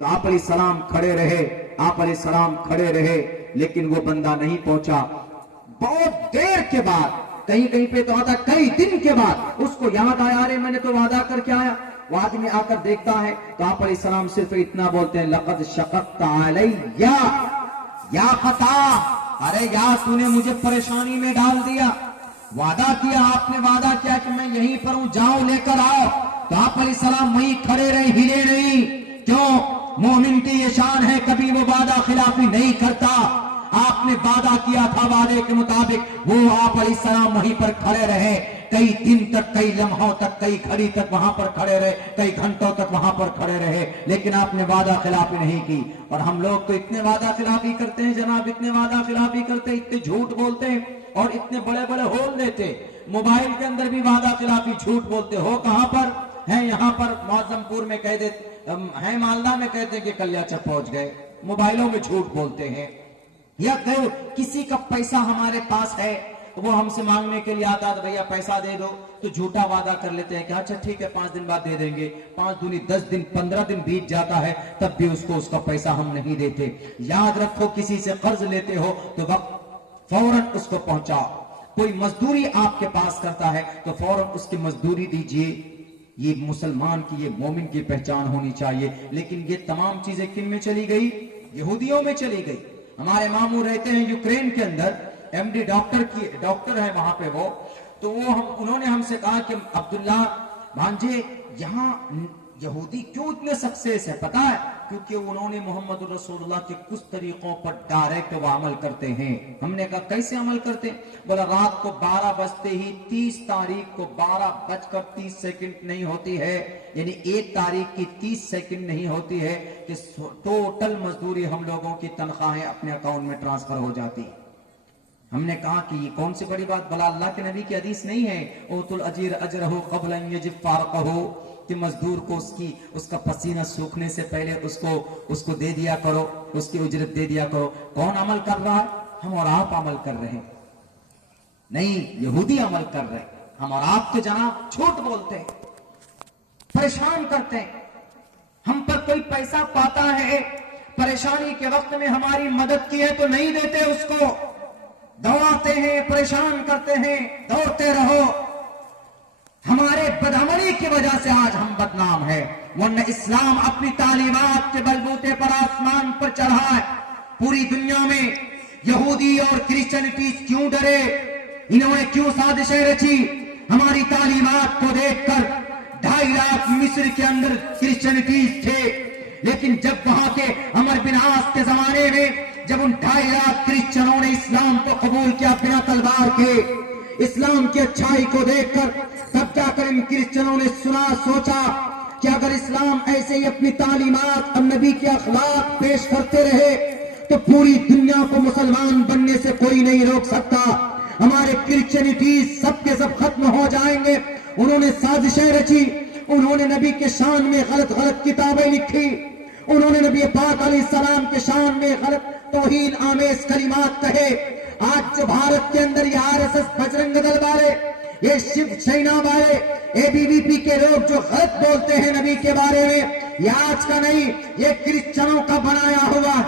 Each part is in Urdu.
تو آپ علیہ السلام کھڑے رہے لیکن وہ بندہ نہیں پہنچا. بہت دیر کے بعد, کہیں پہ تو آتا کئی دن کے بعد اس کو یاد آیا, ارے میں نے تو وعدہ کر کے آیا. وہ آدمی آ کر دیکھتا ہے تو آپ علیہ السلام صرف اتنا بولتے ہیں, لقد شققت علی یا خطا, ارے یا تو نے مجھے پریشانی میں ڈال دیا. وعدہ کیا, آپ نے وعدہ کیا کہ میں یہیں پر ہوں, جاؤ لے کر آؤ. تو آپ علیہ السلام وہیں کھڑے رہے, ہلے نہیں. کیوں؟ مومن کی یہ شان ہے, کبھی وہ وعدہ خلافی نہیں کرتا. آپ نے وعدہ کیا تھا, وعدے کے مطابق وہ آپ علیہ السلام وہیں پر کھڑے رہے. کئی دن تک, کئی لمحوں تک, کئی گھڑی تک وہاں پر کھڑے رہے, کئی گھنٹوں تک وہاں پر کھڑے رہے, لیکن آپ نے وعدہ خلافی نہیں کی. اور ہم لوگ تو اتنے وعدہ خلافی کرتے ہیں جناب, اتنے وعدہ خلافی کرتے ہیں, اتنے جھوٹ بولتے ہیں اور اتنے بڑے بڑے ہول دیتے. موبائل کے اندر بھی وعدہ خلافی جھوٹ بولتے. ہو کہاں پر ہیں؟ یہاں پر معظم پور میں کہہ دیتے ہیں, مالدہ میں کہتے ہیں کہ کلیاچہ پہنچ گئے. موبائلوں میں جھوٹ بولتے ہیں. یا کسی کا پیسہ ہمارے پاس ہے, وہ ہم سے مانگنے کے لیے آتا ہے, بھیا پیسہ دے دو, تو جھوٹا وعدہ کر لیتے ہیں کہ اچھا ٹھیک ہے 5 دن بعد دے دیں گے. 5 دن 10 دن 15 دن بیت جاتا ہے, تب بھی اس کو اس کا پیسہ ہم نہیں دیتے. یاد رکھو, کسی سے قرض لیتے ہو تو وقت فوراً اس کو پہنچاؤ. کوئی مزدوری آپ کے پاس کرتا ہے تو فوراً اس کی مزدوری دیجیے. یہ مسلمان کی, یہ مومن کی پہچان ہونی چاہیے. لیکن یہ تمام چیزیں کن میں چلی گئی؟ یہودیوں میں چلی گئی. ہمارے ماموں رہتے ہیں یوکرین کے اندر, ایم ڈی ڈاکٹر ہے وہاں پہ وہ, تو انہوں نے ہم سے کہا کہ عبداللہ بھانجے, یہاں یہودی کیوں اتنے سکسیس ہے پتا ہے؟ کیونکہ انہوں نے محمد رسول اللہ کے کچھ طریقوں پر ڈائریکٹ وہ عمل کرتے ہیں. ہم نے کہا کیسے عمل کرتے ہیں؟ بولا رات کو 12 بجتے ہی 30 تاریخ کو 12:30 نہیں ہوتی ہے, یعنی 1 تاریخ کی 30 سیکنڈ نہیں ہوتی ہے کہ ٹوٹل مزدوری ہم لوگوں کی تنخواہیں اپنے اکاؤنٹ میں ٹرانسفر ہو جاتی. ہم نے کہا کہ یہ کون سی بڑی بات؟ بلا اللہ کے نبی کی حدیث نہیں ہے, اوت الاجیر اجرہ قبل ان یجف فارقہ, کہ مزدور کو اس کا پسینہ سوکھنے سے پہلے اس کو دے دیا کرو, اس کی اجرت دے دیا کرو. کون عمل کر رہا ہے؟ ہم اور آپ عمل کر رہے ہیں, نہیں یہودی عمل کر رہے ہیں. ہم اور آپ تو جناب جھوٹ بولتے ہیں, پریشان کرتے ہیں. ہم پر کوئی پیسہ پاتا ہے, پریشانی کے وقت میں ہماری مدد کی ہے تو نہیں دیتے اس کو, دوڑاتے ہیں, پریشان کرتے ہیں, دوڑتے رہو. ہمارے بدعملی کی وجہ سے آج ہم بدنام ہیں, ورنہ اسلام اپنی تعلیمات کے بلبوتے پر آسمان پر چڑھا ہے. پوری دنیا میں یہودی اور کرسچینٹی کیوں ڈرے, انہوں نے کیوں سازشیں رچی؟ ہماری تعلیمات کو دیکھ کر 2.5 لاکھ مصر کے اندر کرسچینٹیز تھے, لیکن جب وہاں کے عمر بن عاص کے زمانے میں جب ان 2.5 لاکھ کرسچنوں نے اسلام کو قبول کیا بنا تلوار کے, اسلام کی اچھائی کو دیکھ کر, تب جا کر ان کرسچنوں نے سوچا کہ اگر اسلام ایسے ہی اپنی تعلیمات اور نبی کے اخلاق پیش کرتے رہے تو پوری دنیا کو مسلمان بننے سے کوئی نہیں روک سکتا, ہمارے کرسچینٹیز سب کے سب ختم ہو جائیں گے. انہوں نے سازشیں رچی, انہوں نے نبی کے شان میں غلط کتابیں لکھی, انہوں نے نبی پاک علیہ السلام کے شان میں غلط توہین آمیز کلمات کہے. آج جو بھارت کے اندر یہ RSS بجرنگ دل والے, یہ شیو سینا والے, ABVP کے لوگ جو غلط بولتے ہیں نبی کے بارے میں, یہ آج کا نہیں, یہ کرسچنوں کا بنایا ہوا,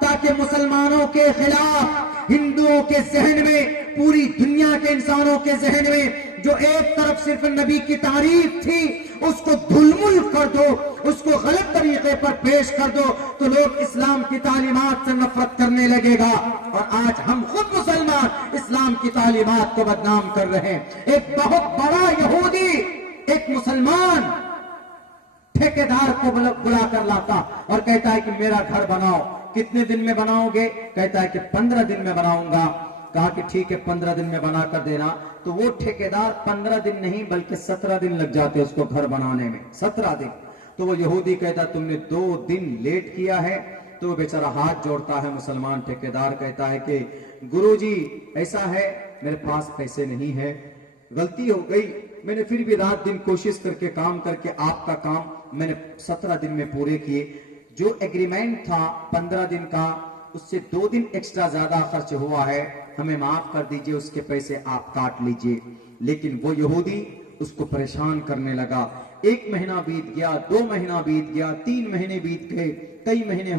تاکہ مسلمانوں کے خلاف ہندوؤں کے ذہن میں, پوری دنیا کے انسانوں کے ذہن میں جو ایک طرف صرف نبی کی تعریف تھی اس کو دھلمل کر دو, اس کو غلط طریقے پر پیش کر دو, تو لوگ اسلام کی تعلیمات سے نفرت کرنے لگے گا. اور آج ہم خود مسلمان اسلام کی تعلیمات کو بدنام کر رہے ہیں. ایک بہت بڑا یہودی ایک مسلمان ٹھیکیدار کو بلا کر لاتا اور کہتا ہے کہ میرا گھر بناؤ. کتنے دن میں بناؤ گے؟ کہتا ہے کہ 15 دن میں بناؤں گا. کہا کہ ٹھیک ہے 15 دن میں بنا کر دینا. تو وہ ٹھیکیدار 15 دن نہیں بلکہ 17 دن لگ جاتے اس کو گھر بنانے میں, 17 دن. تو وہ یہودی کہتا تم نے 2 دن لیٹ کیا ہے. تو وہ بیچارہ ہاتھ جوڑتا ہے, مسلمان ٹھیکیدار کہتا ہے کہ گرو جی ایسا ہے میرے پاس پیسے نہیں ہے, غلطی ہو گئی, میں نے پھر بھی رات دن کوشش کر کے کام کر کے آپ کا کام میں نے 17 دن میں پورے کیے. جو ایگریمنٹ تھا 15 دن کا اس سے 2 دن ایکسٹرا زیادہ خرچ ہوا ہے, ہمیں معاف کر دیجئے, اس کے پیسے آپ کاٹ لیجئے. لیکن وہ یہودی اس کو پریشان کرنے لگا, ایک مہینہ بیت گیا، 2 مہینہ بیت گیا، 3 مہینے بیت گئے، کئی مہینے